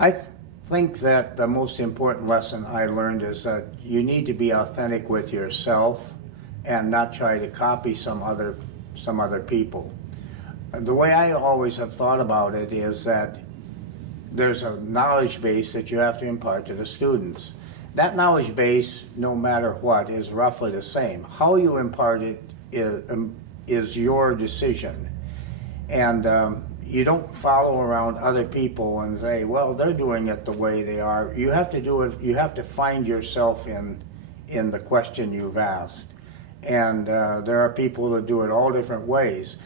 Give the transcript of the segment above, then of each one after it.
I think that the most important lesson I learned is that you need to be authentic with yourself and not try to copy some other people. The way I always have thought about it is that there's a knowledge base that you have to impart to the students. That knowledge base, no matter what, is roughly the same. How you impart it is your decision. And you don't follow around other people and say, well, they're doing it the way they are. You have to do it, you have to find yourself in the question you've asked. And there are people that do it all different ways.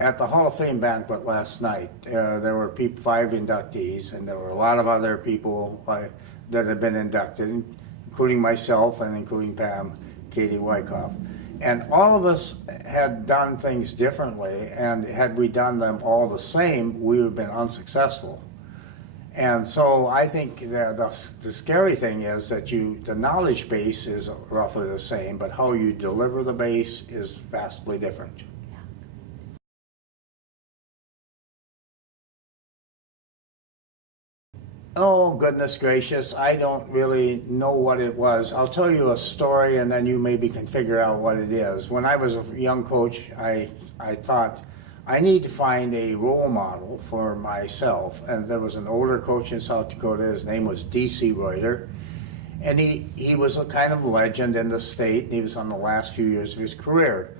At the Hall of Fame banquet last night, there were 5 inductees, and there were a lot of other people that had been inducted, including myself and including Pam, Katie Wyckoff. And all of us had done things differently, and had we done them all the same, we would have been unsuccessful. And so I think the scary thing is that the knowledge base is roughly the same, but how you deliver the base is vastly different. Oh, goodness gracious, I don't really know what it was. I'll tell you a story and then you maybe can figure out what it is. When I was a young coach, I thought, I need to find a role model for myself. And there was an older coach in South Dakota, his name was D.C. Reuter. And he was a kind of legend in the state, and he was on the last few years of his career.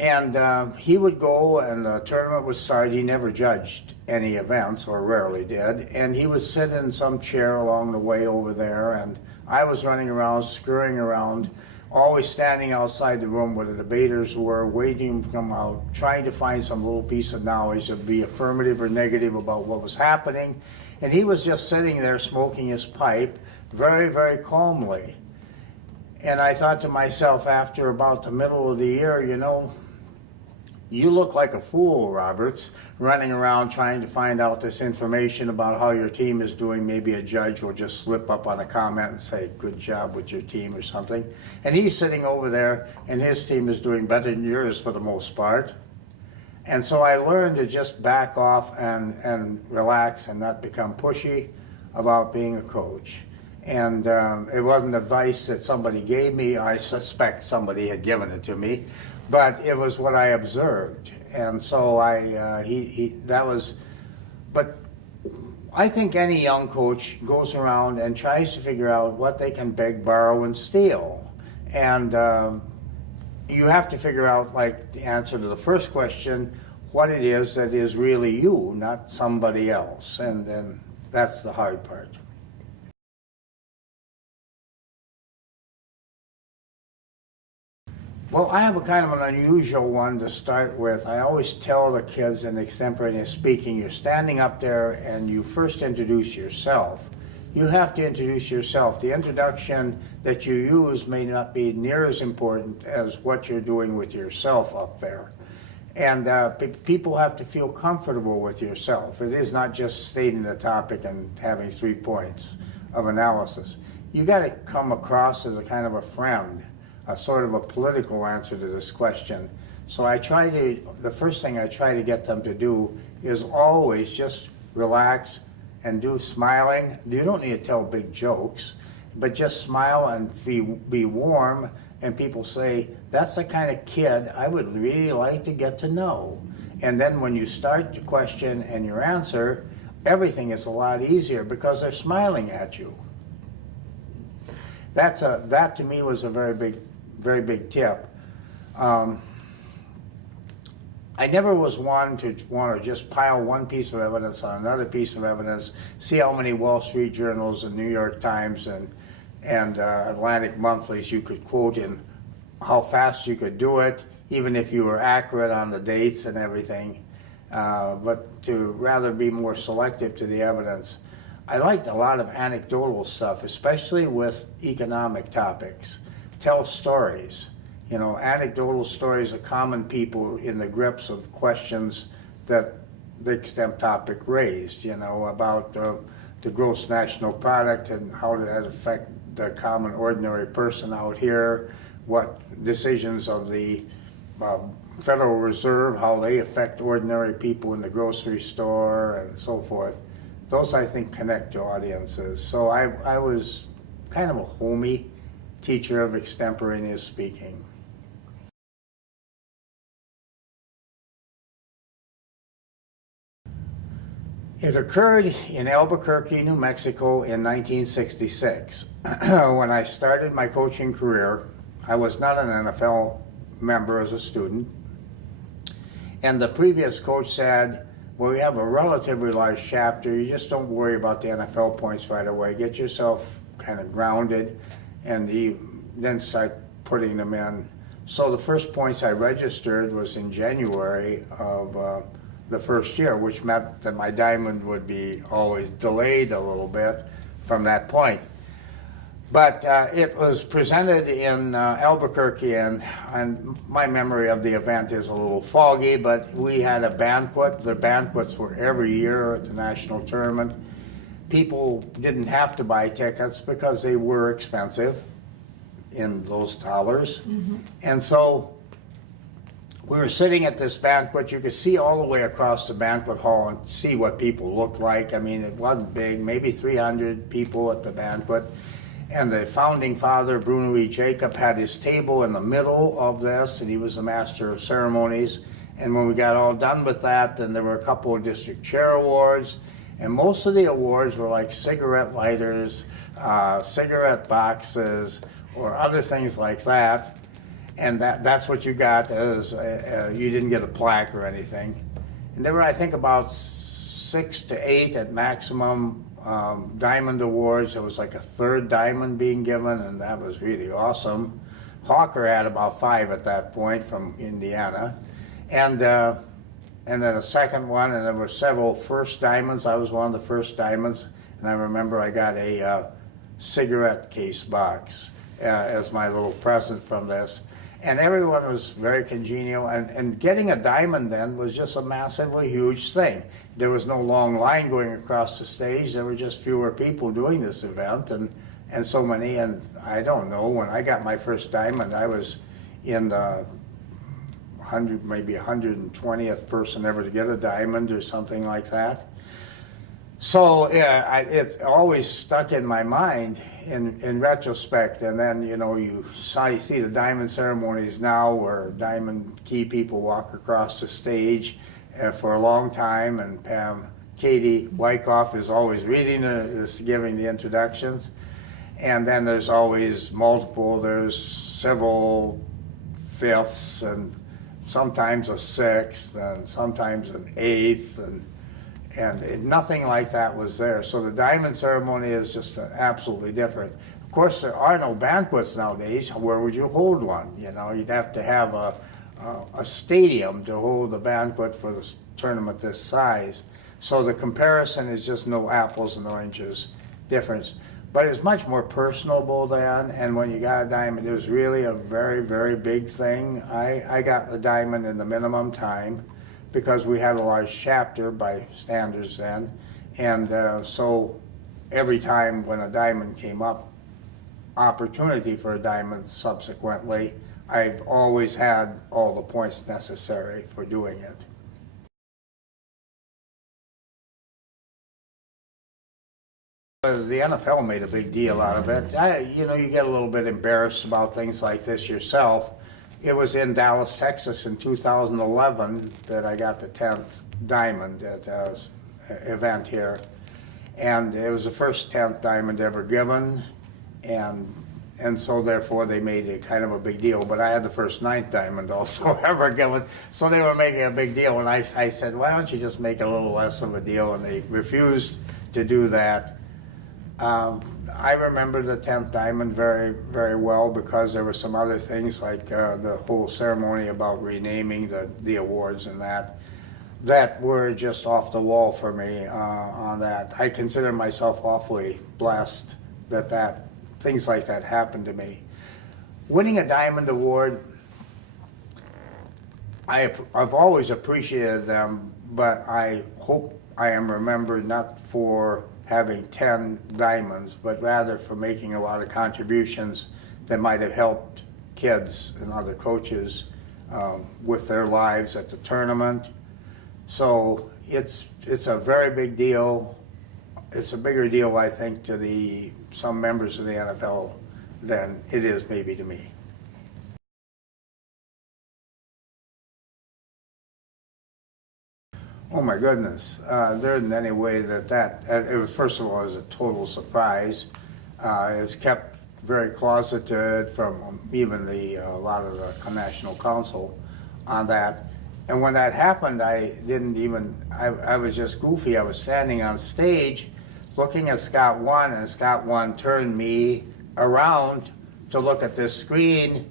And he would go, and the tournament would start. He never judged any events, or rarely did. And he would sit in some chair along the way over there, and I was running around, scurrying around, always standing outside the room where the debaters were, waiting to come out, trying to find some little piece of knowledge that would be affirmative or negative about what was happening. And he was just sitting there smoking his pipe very, very calmly. And I thought to myself after about the middle of the year, you know, you look like a fool, Roberts, running around trying to find out this information about how your team is doing. Maybe a judge will just slip up on a comment and say, good job with your team or something. And he's sitting over there and his team is doing better than yours for the most part. And so I learned to just back off and relax and not become pushy about being a coach. And it wasn't advice that somebody gave me. I suspect somebody had given it to me. But it was what I observed, and so but I think any young coach goes around and tries to figure out what they can beg, borrow, and steal. And you have to figure out, like the answer to the first question, what it is that is really you, not somebody else. And then that's the hard part. Well, I have a kind of an unusual one to start with. I always tell the kids in extemporaneous speaking, you're standing up there and you first introduce yourself. You have to introduce yourself. The introduction that you use may not be near as important as what you're doing with yourself up there. And people have to feel comfortable with yourself. It is not just stating the topic and having 3 points of analysis. You got to come across as a kind of a friend, a sort of a political answer to this question. So the first thing I try to get them to do is always just relax and do smiling. You don't need to tell big jokes, but just smile and be warm, and people say, that's the kind of kid I would really like to get to know. And then when you start the question and your answer, everything is a lot easier because they're smiling at you. That to me was a very big tip. I never was one to want to just pile one piece of evidence on another piece of evidence, see how many Wall Street journals and New York Times and Atlantic monthlies you could quote and how fast you could do it, even if you were accurate on the dates and everything, but to rather be more selective to the evidence. I liked a lot of anecdotal stuff, especially with economic topics. Tell stories. You know, anecdotal stories of common people in the grips of questions that the extemp topic raised, you know, about the gross national product and how did that affect the common ordinary person out here, what decisions of the Federal Reserve, how they affect ordinary people in the grocery store and so forth. those I think connect to audiences. So I was kind of a homey teacher of extemporaneous speaking. It occurred in Albuquerque, New Mexico in 1966. When I started my coaching career, I was not an NFL member as a student. And the previous coach said, well, we have a relatively large chapter. You just don't worry about the NFL points right away. Get yourself kind of grounded and then start putting them in. So the first points I registered was in January of the first year, which meant that my diamond would be always delayed a little bit from that point. But it was presented in Albuquerque, and my memory of the event is a little foggy, but we had a banquet. The banquets were every year at the national tournament. People didn't have to buy tickets because they were expensive in those dollars. Mm-hmm. And so we were sitting at this banquet. You could see all the way across the banquet hall and see what people looked like. I mean, it wasn't big, maybe 300 people at the banquet. And the founding father, Bruno E. Jacob, had his table in the middle of this, and he was the master of ceremonies. And when we got all done with that, then there were a couple of district chair awards, and most of the awards were like cigarette lighters, cigarette boxes, or other things like that. And that's what you got, as you didn't get a plaque or anything. And there were, I think, about 6 to 8 at maximum diamond awards. There was like a third diamond being given, and that was really awesome. Hawker had about 5 at that point from Indiana. And then a second one, and there were several first diamonds. I was one of the first diamonds, and I remember I got a cigarette case box as my little present from this. And everyone was very congenial, and getting a diamond then was just a massively huge thing. There was no long line going across the stage. There were just fewer people doing this event, and so many. And I don't know, when I got my first diamond, I was in the 100, maybe 120th person ever to get a diamond or something like that. So yeah, it always stuck in my mind in retrospect. And then, you know, you see the diamond ceremonies now where diamond key people walk across the stage for a long time, and Katie Wyckoff is always reading, giving the introductions. And then there's always multiple, there's several fifths, and sometimes a sixth, and sometimes an eighth, and nothing like that was there. So the diamond ceremony is just absolutely different. Of course, there are no banquets nowadays. Where would you hold one? You know, you'd have to have a stadium to hold a banquet for the tournament this size. So the comparison is just no apples and oranges difference. But it's much more personable then, and when you got a diamond, it was really a very, very big thing. I got the diamond in the minimum time, because we had a large chapter by standards then, and so every time when a diamond came up, opportunity for a diamond subsequently, I've always had all the points necessary for doing it. The NFL made a big deal out of it. You know, you get a little bit embarrassed about things like this yourself. It was in Dallas, Texas in 2011 that I got the 10th diamond at an event here. And it was the first 10th diamond ever given, and so therefore they made it kind of a big deal. But I had the first 9th diamond also ever given, so they were making a big deal. And I said, why don't you just make a little less of a deal? And they refused to do that. I remember the 10th diamond very, very well, because there were some other things like the whole ceremony about renaming the awards and that were just off the wall for me on that. I consider myself awfully blessed that things like that happened to me. Winning a diamond award, I've always appreciated them, but I hope I am remembered not for having 10 diamonds, but rather for making a lot of contributions that might have helped kids and other coaches with their lives at the tournament. So it's a very big deal, it's a bigger deal, I think, to some members of the NFL than it is maybe to me. Oh my goodness, there isn't any way that it was, first of all, it was a total surprise. It was kept very closeted from even a lot of the National Council on that. And when that happened, I was just goofy. I was standing on stage looking at Scott One, and Scott One turned me around to look at this screen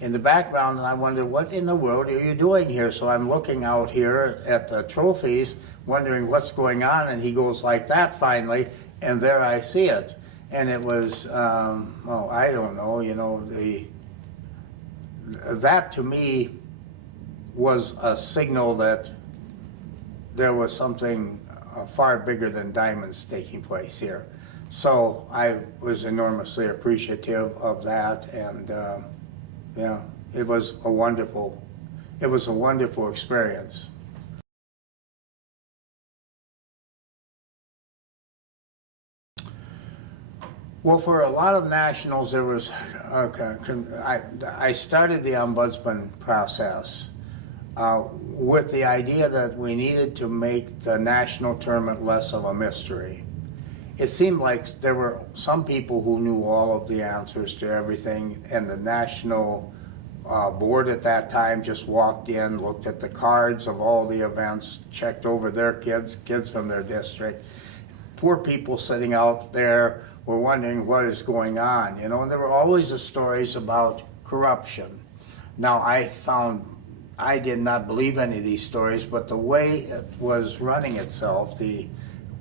in the background, and I wondered, what in the world are you doing here? So I'm looking out here at the trophies, wondering what's going on, and he goes like that finally, and there I see it. And it was, I don't know, that to me was a signal that there was something far bigger than diamonds taking place here. So I was enormously appreciative of that, and yeah, it was a wonderful experience. Well, for a lot of nationals, there was, I started the ombudsman process with the idea that we needed to make the national tournament less of a mystery. It seemed like there were some people who knew all of the answers to everything, and the national board at that time just walked in, looked at the cards of all the events, checked over their kids from their district. Poor people sitting out there were wondering what is going on, and there were always the stories about corruption. Now, I did not believe any of these stories, but the way it was running itself,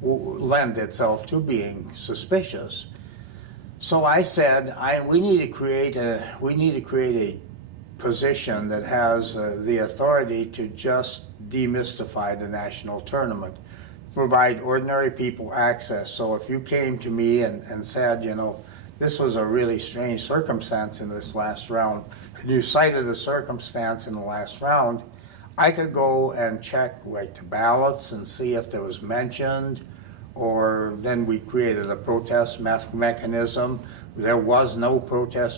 lend itself to being suspicious. So I said, we need to create a position that has the authority to just demystify the national tournament, provide ordinary people access. So if you came to me and said, this was a really strange circumstance in this last round, and you cited a circumstance in the last round, I could go and check the ballots and see if there was mentioned, or then we created a protest mechanism. There was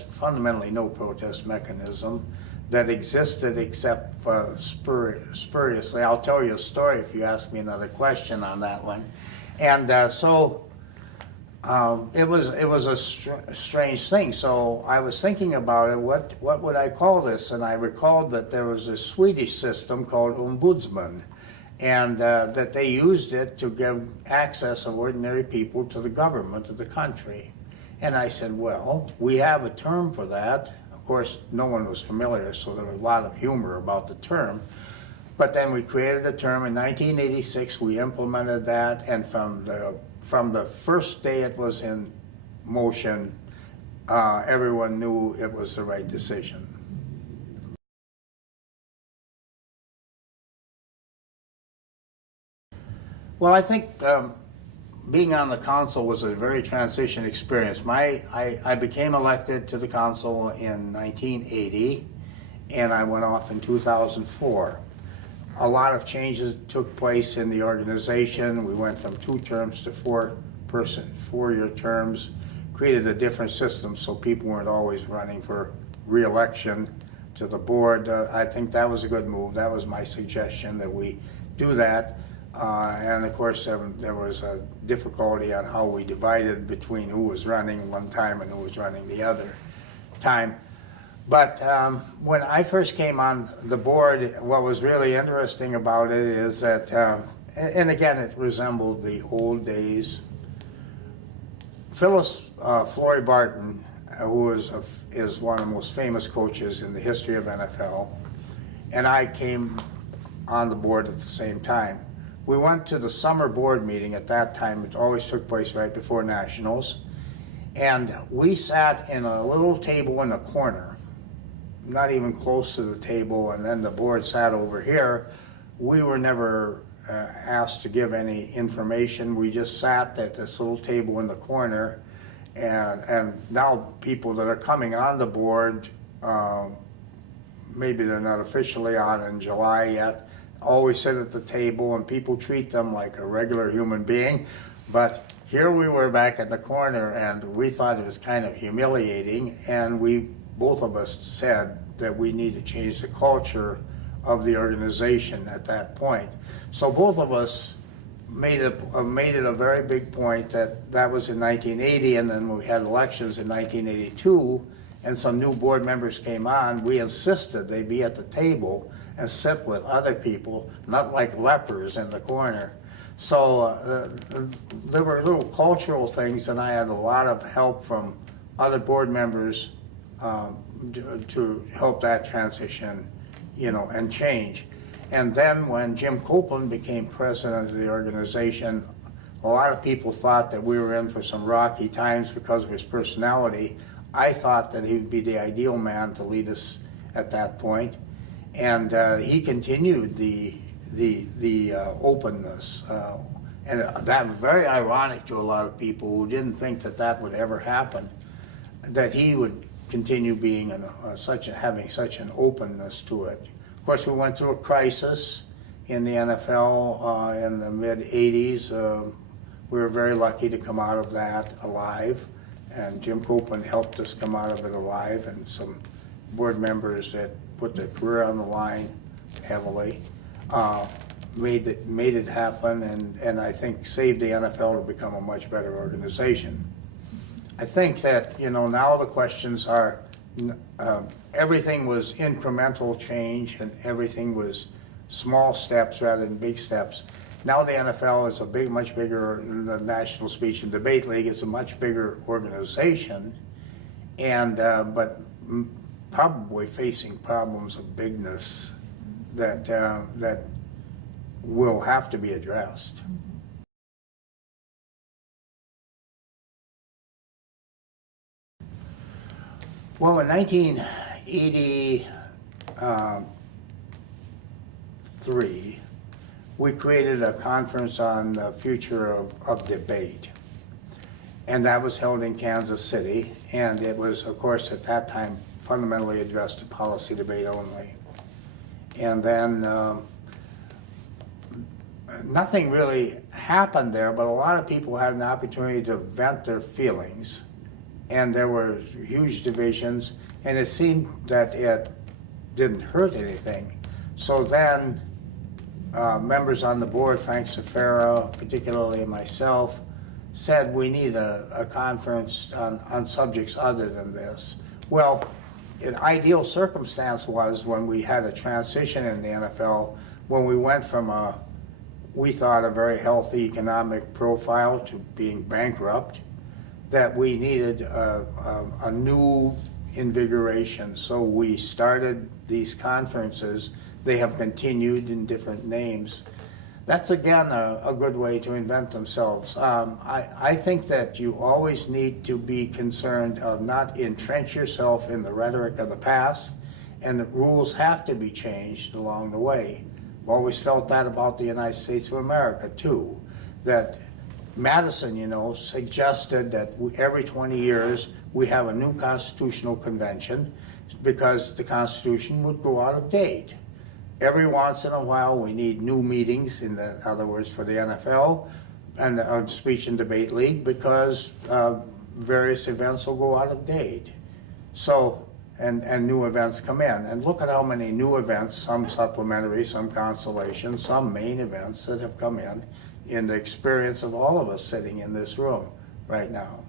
fundamentally no protest mechanism that existed except spuriously. I'll tell you a story if you ask me another question on that one. And so it was a strange thing. So I was thinking about it, what would I call this? And I recalled that there was a Swedish system called ombudsman, and that they used it to give access of ordinary people to the government of the country. And I said, well, we have a term for that. Of course, no one was familiar, so there was a lot of humor about the term. But then we created the term in 1986. We implemented that, and from the first day it was in motion, everyone knew it was the right decision. Well, I think being on the council was a very transition experience. I became elected to the council in 1980, and I went off in 2004. A lot of changes took place in the organization. We went from 2 terms to 4-year terms, created a different system so people weren't always running for re-election to the board. I think that was a good move. That was my suggestion, that we do that. And of course, there was a difficulty on how we divided between who was running one time and who was running the other time. But when I first came on the board, what was really interesting about it is that, and again, it resembled the old days. Phyllis Flory Barton, who is one of the most famous coaches in the history of NFL, and I came on the board at the same time. We went to the summer board meeting at that time. It always took place right before Nationals. And we sat in a little table in the corner, not even close to the table, and then the board sat over here. We were never asked to give any information. We just sat at this little table in the corner, and now people that are coming on the board, maybe they're not officially on in July yet, always sit at the table, and people treat them like a regular human being. But here we were back at the corner, and we thought it was kind of humiliating, and both of us said that we need to change the culture of the organization at that point. So both of us made it a very big point that was in 1980, and then when we had elections in 1982, and some new board members came on, we insisted they be at the table and sit with other people, not like lepers in the corner. So there were little cultural things, and I had a lot of help from other board members to help that transition, and change. And then when Jim Copeland became president of the organization, a lot of people thought that we were in for some rocky times because of his personality. I thought that he would be the ideal man to lead us at that point. And he continued the openness. And that was very ironic to a lot of people who didn't think that would ever happen, that he would continue being having such an openness to it. Of course, we went through a crisis in the NFL in the mid-'80s. We were very lucky to come out of that alive, and Jim Copeland helped us come out of it alive, and some board members that put their career on the line heavily made it happen, and I think saved the NFL to become a much better organization. I think that, now the questions are, everything was incremental change, and everything was small steps rather than big steps. Now the NFL is much bigger, the National Speech and Debate League is a much bigger organization, and but probably facing problems of bigness that will have to be addressed. Well, in 1983, we created a conference on the future of debate. And that was held in Kansas City. And it was, of course, at that time, fundamentally addressed to policy debate only. And then nothing really happened there, but a lot of people had an opportunity to vent their feelings. And there were huge divisions, and it seemed that it didn't hurt anything. So then members on the board, Frank Cifera, particularly myself, said we need a conference on subjects other than this. Well, an ideal circumstance was when we had a transition in the NFL, when we went from we thought, a very healthy economic profile to being bankrupt, that we needed a new invigoration. So we started these conferences. They have continued in different names. That's, again, a good way to invent themselves. I think that you always need to be concerned of not entrench yourself in the rhetoric of the past, and the rules have to be changed along the way. I've always felt that about the United States of America, too, that Madison, suggested that every 20 years we have a new constitutional convention because the Constitution would go out of date. Every once in a while we need new meetings, in other words, for the NFL and the Speech and Debate League, because various events will go out of date. So, and new events come in. And look at how many new events, some supplementary, some consolation, some main events that have come in the experience of all of us sitting in this room right now.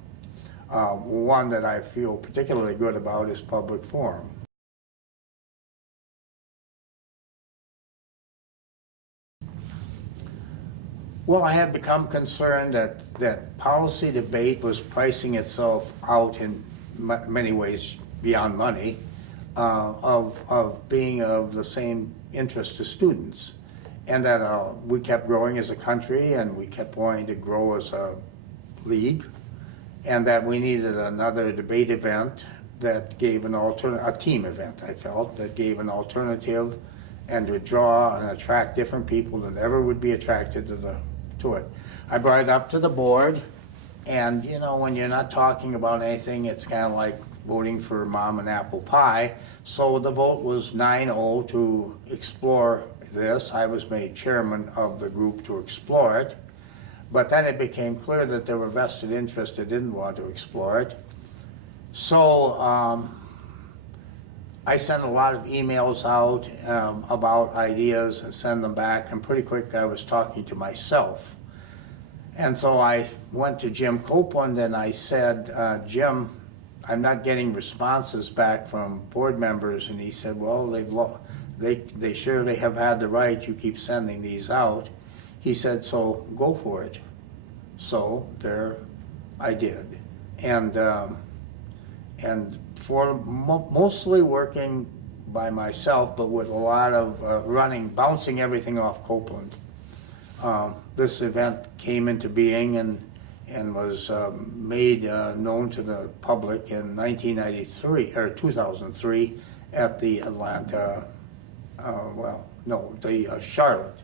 One that I feel particularly good about is public forum. Well, I had become concerned that policy debate was pricing itself out in many ways beyond money, of being of the same interest to students. And that we kept growing as a country, and we kept wanting to grow as a league, and that we needed another debate event that gave an alternative, a team event, I felt, that gave an alternative and to draw and attract different people than ever would be attracted to it. I brought it up to the board, and when you're not talking about anything, it's kind of like voting for mom and apple pie. So the vote was 9-0 to explore this. I was made chairman of the group to explore it. But then it became clear that there were vested interests that didn't want to explore it. So I sent a lot of emails out about ideas and send them back, and pretty quick I was talking to myself. And so I went to Jim Copeland and I said, Jim, I'm not getting responses back from board members. And he said, well, they surely have had the right, you keep sending these out. He said, so go for it. So there I did. And for mostly working by myself, but with a lot of bouncing everything off Copeland. This event came into being and was made known to the public in 1993 or 2003 at the Atlanta, the Charlotte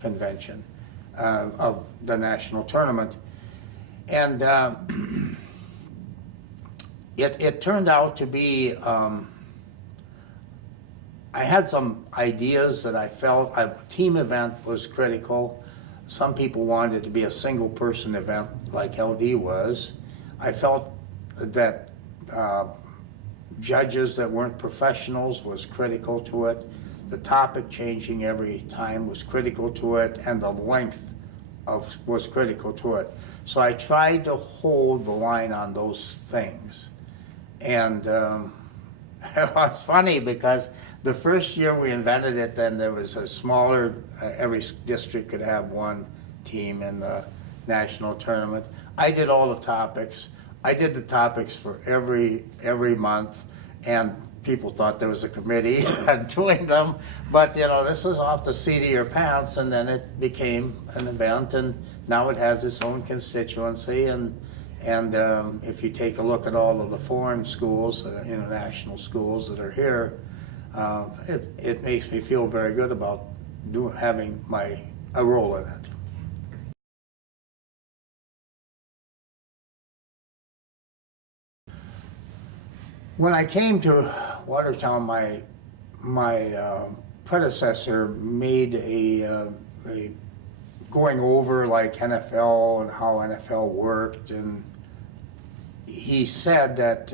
convention of the national tournament, and it turned out to be. I had some ideas that I felt a team event was critical. Some people wanted it to be a single person event like LD was. I felt that judges that weren't professionals was critical to it. The topic changing every time was critical to it, and the length was critical to it. So I tried to hold the line on those things. And it was funny because the first year we invented it, then there was a smaller, every district could have one team in the national tournament. I did all the topics. I did the topics for every month, and people thought there was a committee doing them. But this was off the seat of your pants, and then it became an event, and now it has its own constituency. And if you take a look at all of the foreign schools, international schools that are here, it makes me feel very good about having a role in it. When I came to Watertown, my predecessor made a going over like NFL and how NFL worked, and he said that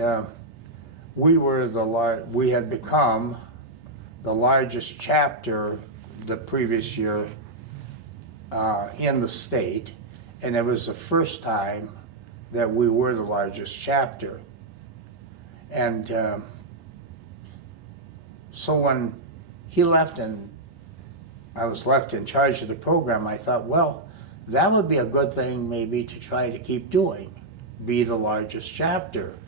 we had become the largest chapter the previous year in the state, and it was the first time that we were the largest chapter. And so when he left and I was left in charge of the program, I thought, well, that would be a good thing maybe to try to keep doing, be the largest chapter.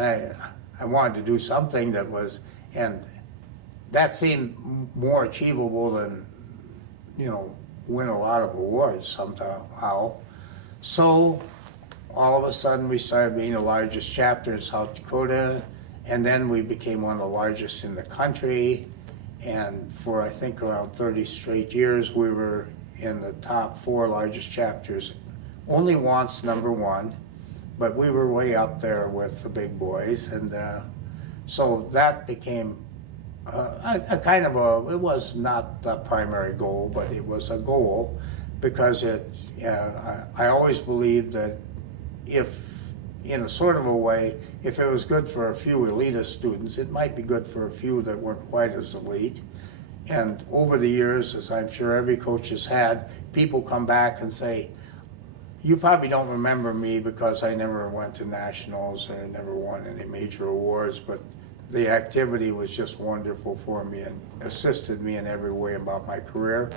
I wanted to do something that was, and that seemed more achievable than, win a lot of awards somehow. So all of a sudden we started being the largest chapter in South Dakota, and then we became one of the largest in the country. And for I think around 30 straight years, we were in the top 4 largest chapters. Only once number 1, but we were way up there with the big boys. And so that became a kind of it was not the primary goal, but it was a goal because I always believed that if, in a sort of a way, if it was good for a few elitist students, it might be good for a few that weren't quite as elite. And over the years, as I'm sure every coach has had, people come back and say, you probably don't remember me because I never went to nationals or never won any major awards, but the activity was just wonderful for me and assisted me in every way about my career.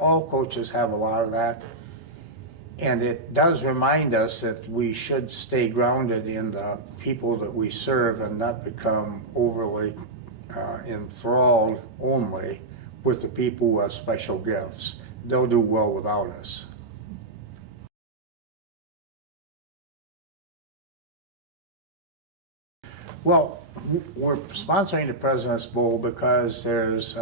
All coaches have a lot of that. And it does remind us that we should stay grounded in the people that we serve and not become overly enthralled only with the people who have special gifts. They'll do well without us. Well, we're sponsoring the President's Bowl because there's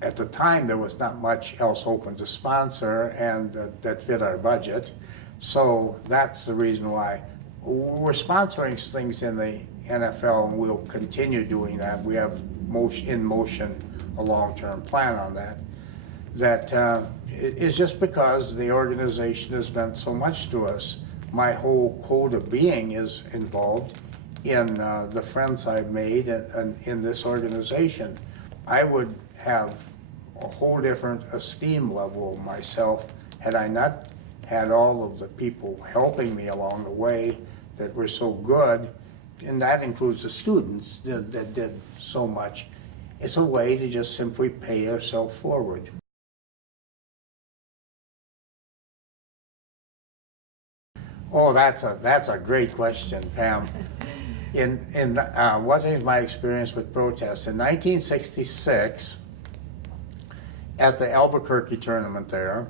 at the time, there was not much else open to sponsor, and that fit our budget. So that's the reason why we're sponsoring things in the NFL, and we'll continue doing that. We have in motion a long-term plan on that. that it's just because the organization has meant so much to us. My whole code of being is involved in the friends I've made and in this organization. I would have a whole different esteem level of myself had I not had all of the people helping me along the way that were so good, and that includes the students that did so much. It's a way to just simply pay yourself forward. Oh, that's a great question, Pam. What is my experience with protests? In 1966, at the Albuquerque tournament there,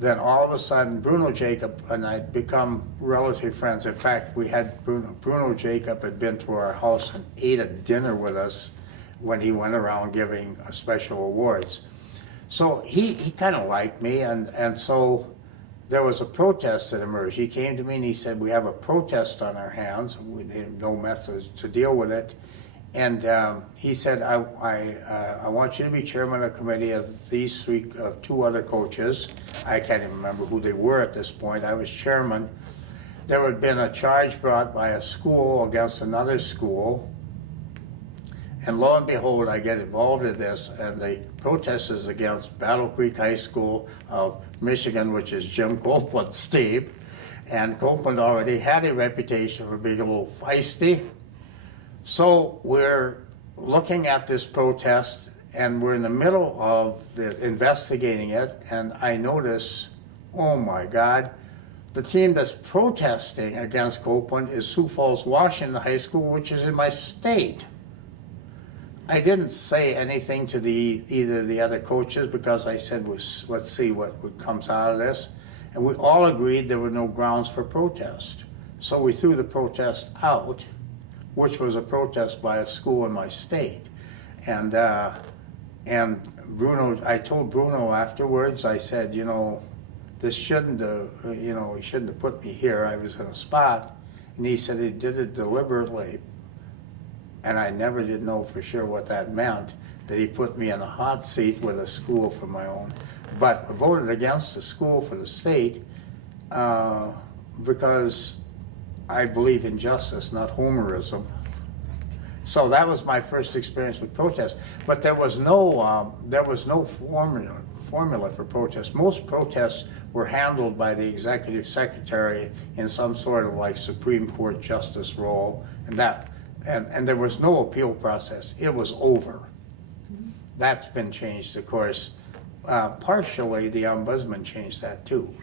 then all of a sudden Bruno Jacob and I'd become relative friends. In fact, we had Bruno Jacob had been to our house and ate a dinner with us when he went around giving special awards. So he kind of liked me, and so there was a protest that emerged. He came to me and he said, we have a protest on our hands. We had no methods to deal with it. And he said, I want you to be chairman of the committee of these two other coaches. I can't even remember who they were at this point. I was chairman. There had been a charge brought by a school against another school. And lo and behold, I get involved in this, and the protest is against Battle Creek High School of Michigan, which is Jim Copeland's team. And Copeland already had a reputation for being a little feisty. So we're looking at this protest, and we're in the middle of investigating it, and I notice, oh my God, the team that's protesting against Copeland is Sioux Falls, Washington High School, which is in my state. I didn't say anything to either of the other coaches because I said, let's see what comes out of this. And we all agreed there were no grounds for protest. So we threw the protest out, which was a protest by a school in my state. And Bruno, I told Bruno afterwards, I said, you know, this shouldn't have, he shouldn't have put me here. I was in a spot. And he said he did it deliberately. And I never did know for sure what that meant, that he put me in a hot seat with a school for my own. But I voted against the school for the state because I believe in justice, not Homerism. So that was my first experience with protest. But there was no formula for protest. Most protests were handled by the executive secretary in some sort of like Supreme Court justice role, and there was no appeal process. It was over. That's been changed, of course. Partially, the ombudsman changed that too.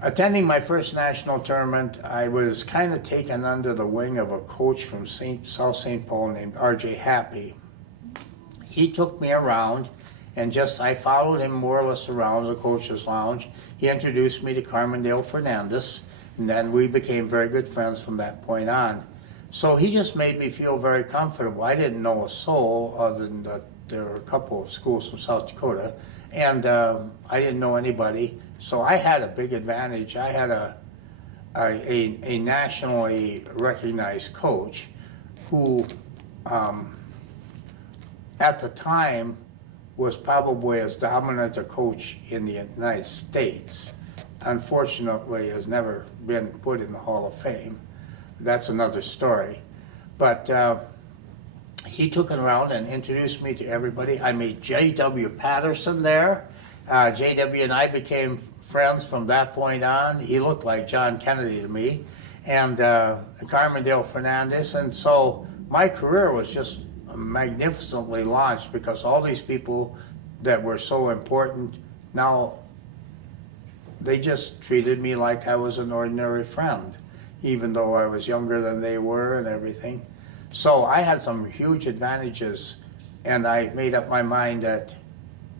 Attending my first national tournament, I was kind of taken under the wing of a coach from South St. Paul named R.J. Happy. He took me around, and I followed him more or less around the coach's lounge. He introduced me to Carmendale Fernandez, and then we became very good friends from that point on. So he just made me feel very comfortable. I didn't know a soul other than that there were a couple of schools from South Dakota, and I didn't know anybody. So I had a big advantage. I had a nationally recognized coach who, at the time, was probably as dominant a coach in the United States. Unfortunately, has never been put in the Hall of Fame. That's another story. But he took it around and introduced me to everybody. I met J.W. Patterson there. J.W. and I became friends from that point on. He looked like John Kennedy to me. And Carmendale Fernandez. And so my career was just magnificently launched because all these people that were so important, now they just treated me like I was an ordinary friend, even though I was younger than they were and everything. So I had some huge advantages, and I made up my mind that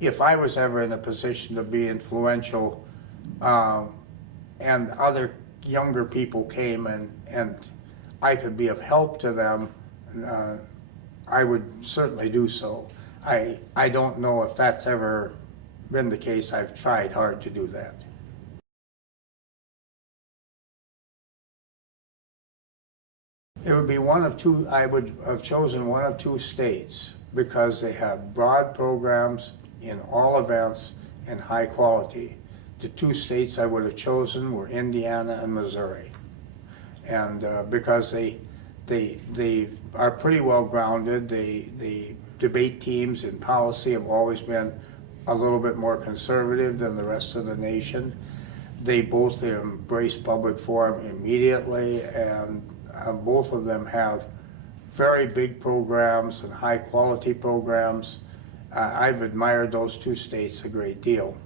if I was ever in a position to be influential and other younger people came and I could be of help to them, I would certainly do so. I don't know if that's ever been the case. I've tried hard to do that. It would be one of two, I would have chosen one of two states because they have broad programs in all events and high quality. The two states I would have chosen were Indiana and Missouri. And because they are pretty well grounded, the debate teams in policy have always been a little bit more conservative than the rest of the nation. They both embrace public forum immediately, and both of them have very big programs and high quality programs. I've admired those two states a great deal.